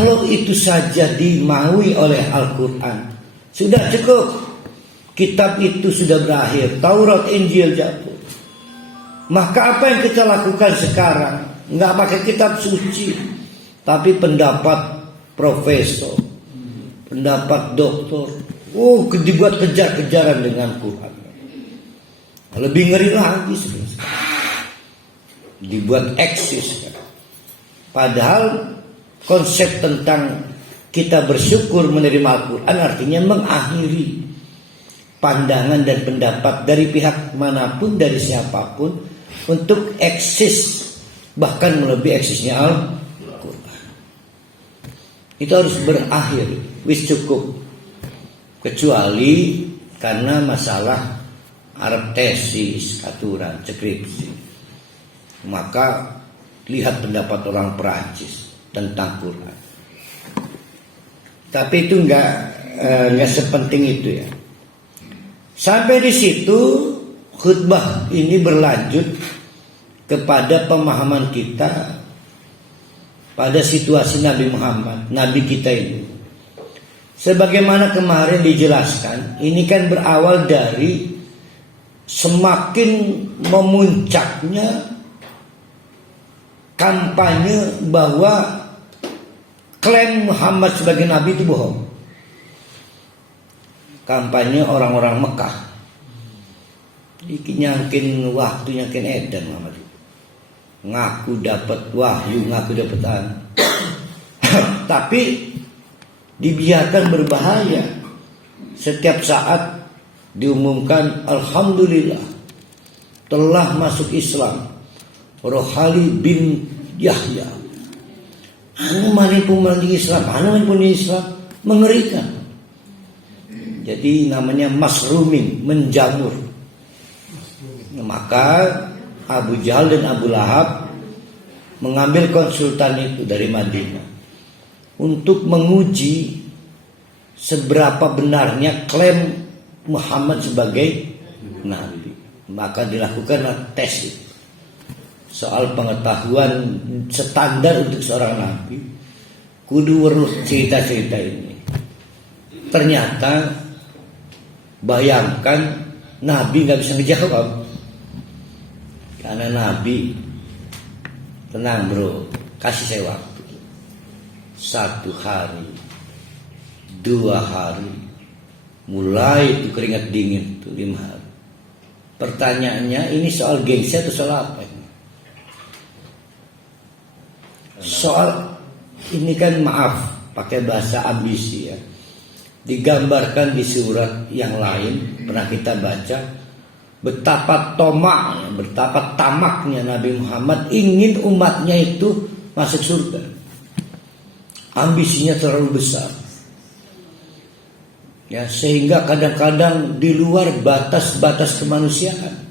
Kalau itu saja dimaui oleh Al-Quran, sudah cukup. Kitab itu sudah berakhir, Taurat, Injil jatuh. Maka apa yang kita lakukan sekarang? Nggak pakai kitab suci, tapi pendapat profesor, pendapat doktor. Dibuat kejar-kejaran dengan Quran. Lebih ngeri lagi sebenarnya. Dibuat eksis. Padahal konsep tentang kita bersyukur menerima Al-Quran artinya mengakhiri pandangan dan pendapat dari pihak manapun, dari siapapun, untuk eksis, bahkan melebihi eksisnya Al-Quran. Itu harus berakhir, wis cukup. Kecuali karena masalah Arab tesis, aturan, skripsi, maka lihat pendapat orang Perancis tentang Quran. Tapi itu nggak sepenting itu ya. Sampai di situ khutbah ini berlanjut kepada pemahaman kita pada situasi Nabi Muhammad, Nabi kita ini. Sebagaimana kemarin dijelaskan, ini kan berawal dari semakin memuncaknya kampanye bahwa klaim Muhammad sebagai Nabi itu bohong. Kampanye orang-orang Mekah. Iki nyangkin waktu, nyangkin edan Muhammad. Ngaku dapat wahyu, ngaku dapat tapi dibiarkan berbahaya. Setiap saat diumumkan alhamdulillah telah masuk Islam Rohali bin Yahya. Anu manipun Islam, anu manipun Islam, mengerikan. Jadi namanya masrumin, menjamur. Maka Abu Jahal dan Abu Lahab mengambil konsultan itu dari Madinah untuk menguji seberapa benarnya klaim Muhammad sebagai Nabi. Maka dilakukanlah tes itu. Soal pengetahuan standar untuk seorang Nabi, kudu urus cerita-cerita ini. Ternyata bayangkan Nabi gak bisa ngejawab. Karena Nabi, tenang bro, kasih saya waktu 1 hari 2 hari, mulai itu keringat dingin tuh 5 hari. Pertanyaannya ini soal gengsi atau soal apa ini? Soal ini kan maaf, pakai bahasa ambisi ya. Digambarkan di surat yang lain pernah kita baca betapa tomaknya, betapa tamaknya Nabi Muhammad ingin umatnya itu masuk surga. Ambisinya terlalu besar. Ya, sehingga kadang-kadang di luar batas-batas kemanusiaan.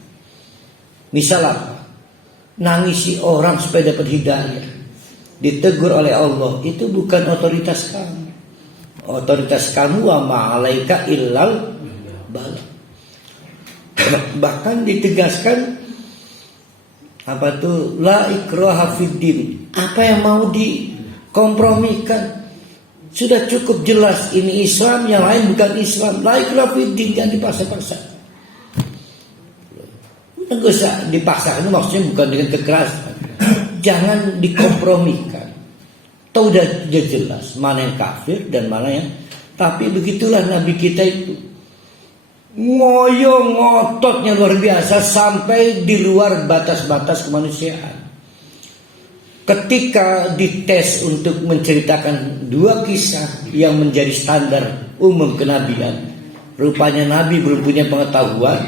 Misal apa? Nangisi orang supaya dapat hidayah. Ditegur oleh Allah, itu bukan otoritas kamu. Otoritas kamu wa ma'alaika illal balagh. Bahkan ditegaskan apa tuh la ikraha fiddin. Apa yang mau dikompromikan? Sudah cukup jelas ini Islam, yang lain bukan Islam. La ikraha fiddin, jangan dipaksa-paksa. Enggak usah dipaksa, itu maksudnya bukan dengan kekerasan. Jangan dikompromikan. Tahu udah jelas mana yang kafir dan mana yang. Tapi begitulah Nabi kita itu. Ngoyo ngototnya luar biasa sampai di luar batas-batas kemanusiaan. Ketika dites untuk menceritakan 2 kisah yang menjadi standar umum kenabian, rupanya Nabi belum punya pengetahuan.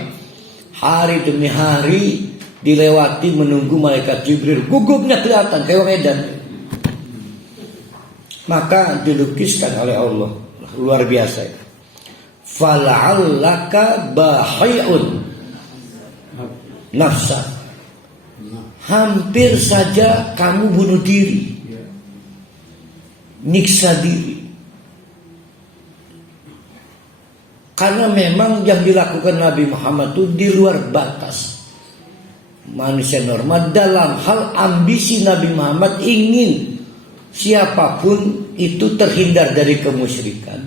Hari demi hari dilewati menunggu malaikat Jibril, gugupnya kelihatan kayak orang edan. Maka dilukiskan oleh Allah, luar biasa. Fala'allaka bahi'un nafsa, hampir saja kamu bunuh diri, nyiksa diri. Karena memang yang dilakukan Nabi Muhammad itu di luar batas manusia normal. Dalam hal ambisi Nabi Muhammad ingin siapapun itu terhindar dari kemusyrikan,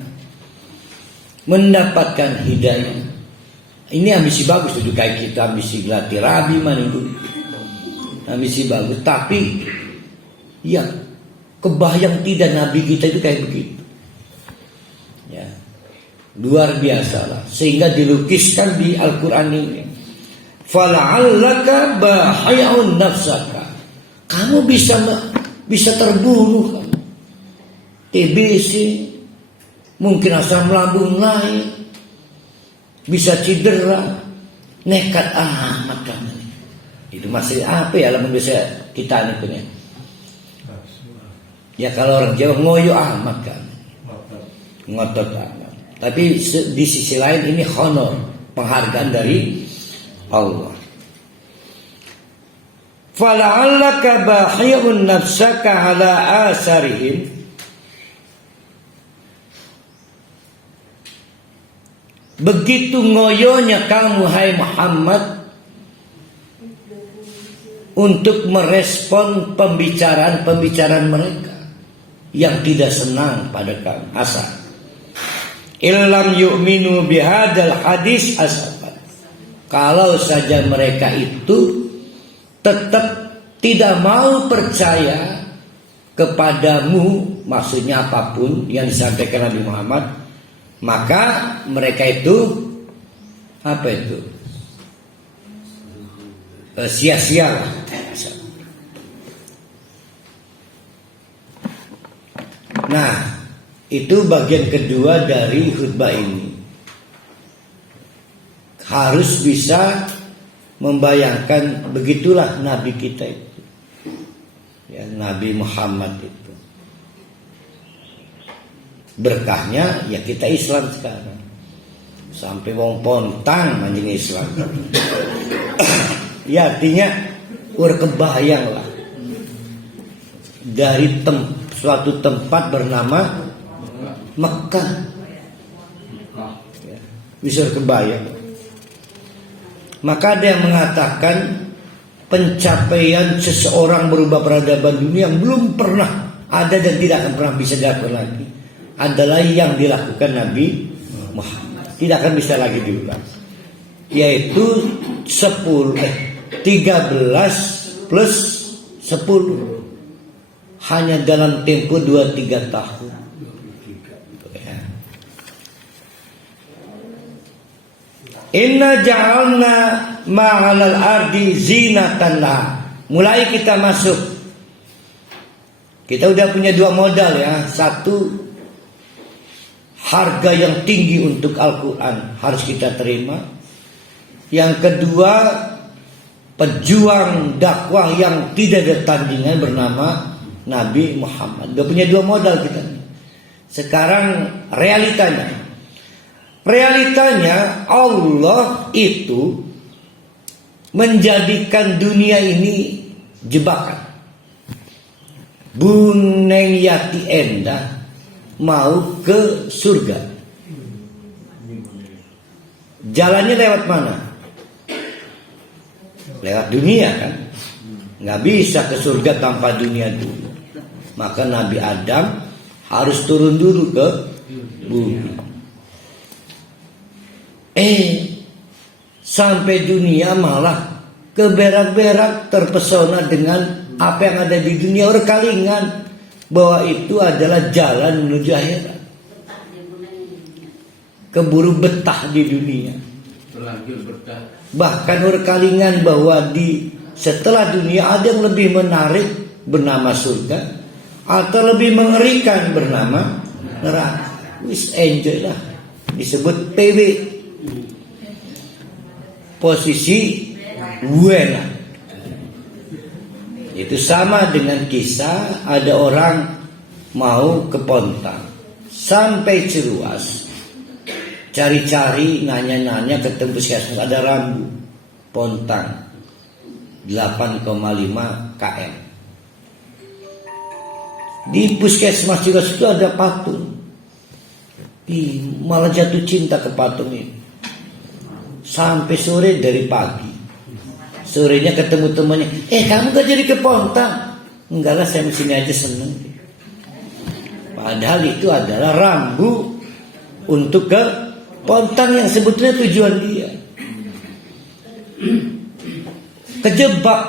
mendapatkan hidayah. Ini ambisi bagus tuh, kayak kita ambisi gelatih rabi itu, ambisi bagus. Tapi ya kebayang tidak Nabi kita itu kayak begitu. Ya, luar biasa lah. Sehingga dilukiskan di Al-Quran ini. Fala'allaka bahi'un nafsaka. Kamu bisa terbunuh kamu. TBC, mungkin asam lambung naik, bisa cedera, nekat amat kamu. Itu masih apa ya lamun bisa kita itu nih. Ya kalau orang Jawa ngoyo amat kan. Ngotot amat. Tapi di sisi lain ini honor, penghargaan dari Allah. Fala'allaka bahi'un nafsaka ala asarihim. Begitu ngoyonya kamu hai Muhammad untuk merespon pembicaraan mereka yang tidak senang pada kamu. Asal illam yu'minu bihadal hadis asabat. Kalau saja mereka itu tetap tidak mau percaya kepadamu, maksudnya apapun yang disampaikan Nabi Muhammad, maka mereka itu apa itu? Sia-sia lah. Nah, itu bagian kedua dari khutbah ini. Harus bisa membayangkan begitulah Nabi kita itu, ya, Nabi Muhammad itu. Berkahnya ya kita Islam sekarang. Sampai wong pontang manjing Islam. Ya artinya kebayang lah. Dari suatu tempat bernama Mekah. Ya, bisa kebayang. Maka ada yang mengatakan pencapaian seseorang berubah peradaban dunia yang belum pernah ada dan tidak akan pernah bisa dilakukan lagi adalah yang dilakukan Nabi Muhammad. Tidak akan bisa lagi diulang. Yaitu 13 plus 10. Hanya dalam tempo 2-3 tahun. Inna ja'alna ma'alal ardi zinatan lah. Mulai kita masuk. Kita udah punya 2 modal ya. Satu, harga yang tinggi untuk Al-Quran harus kita terima. Yang kedua, pejuang dakwah yang tidak ada tandingan bernama Nabi Muhammad. Udah punya 2 modal kita. Sekarang realitanya Allah itu menjadikan dunia ini jebakan. Buneng Yati Endah mau ke surga. Jalannya lewat mana? Lewat dunia kan? Nggak bisa ke surga tanpa dunia dulu. Maka Nabi Adam harus turun dulu ke bumi. Sampai dunia malah keberak-berak terpesona dengan apa yang ada di dunia, berkalingan bahwa itu adalah jalan menuju akhirat. Keburu betah di dunia. Bahkan berkalingan bahwa setelah dunia ada yang lebih menarik bernama surga atau lebih mengerikan bernama neraka. Wis enjoy lah. Disebut PW. Posisi wena. Itu sama dengan kisah ada orang mau ke Pontang sampai Ciruas, cari-cari, nanya-nanya, ketemu puskesmas ada rambu Pontang 8,5 km. Di puskesmas Ciruas itu ada patung. Malah jatuh cinta ke patung ini. Sampai sore dari pagi. Sorenya ketemu temannya. Kamu gak jadi ke Pontang? Enggak lah, saya sini aja seneng. Padahal itu adalah rambu untuk ke Pontang yang sebetulnya tujuan dia. Kejebak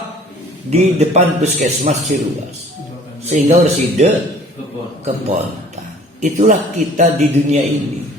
di depan puskesmas Ciruas, sehingga harus ide ke Pontang. Itulah kita di dunia ini.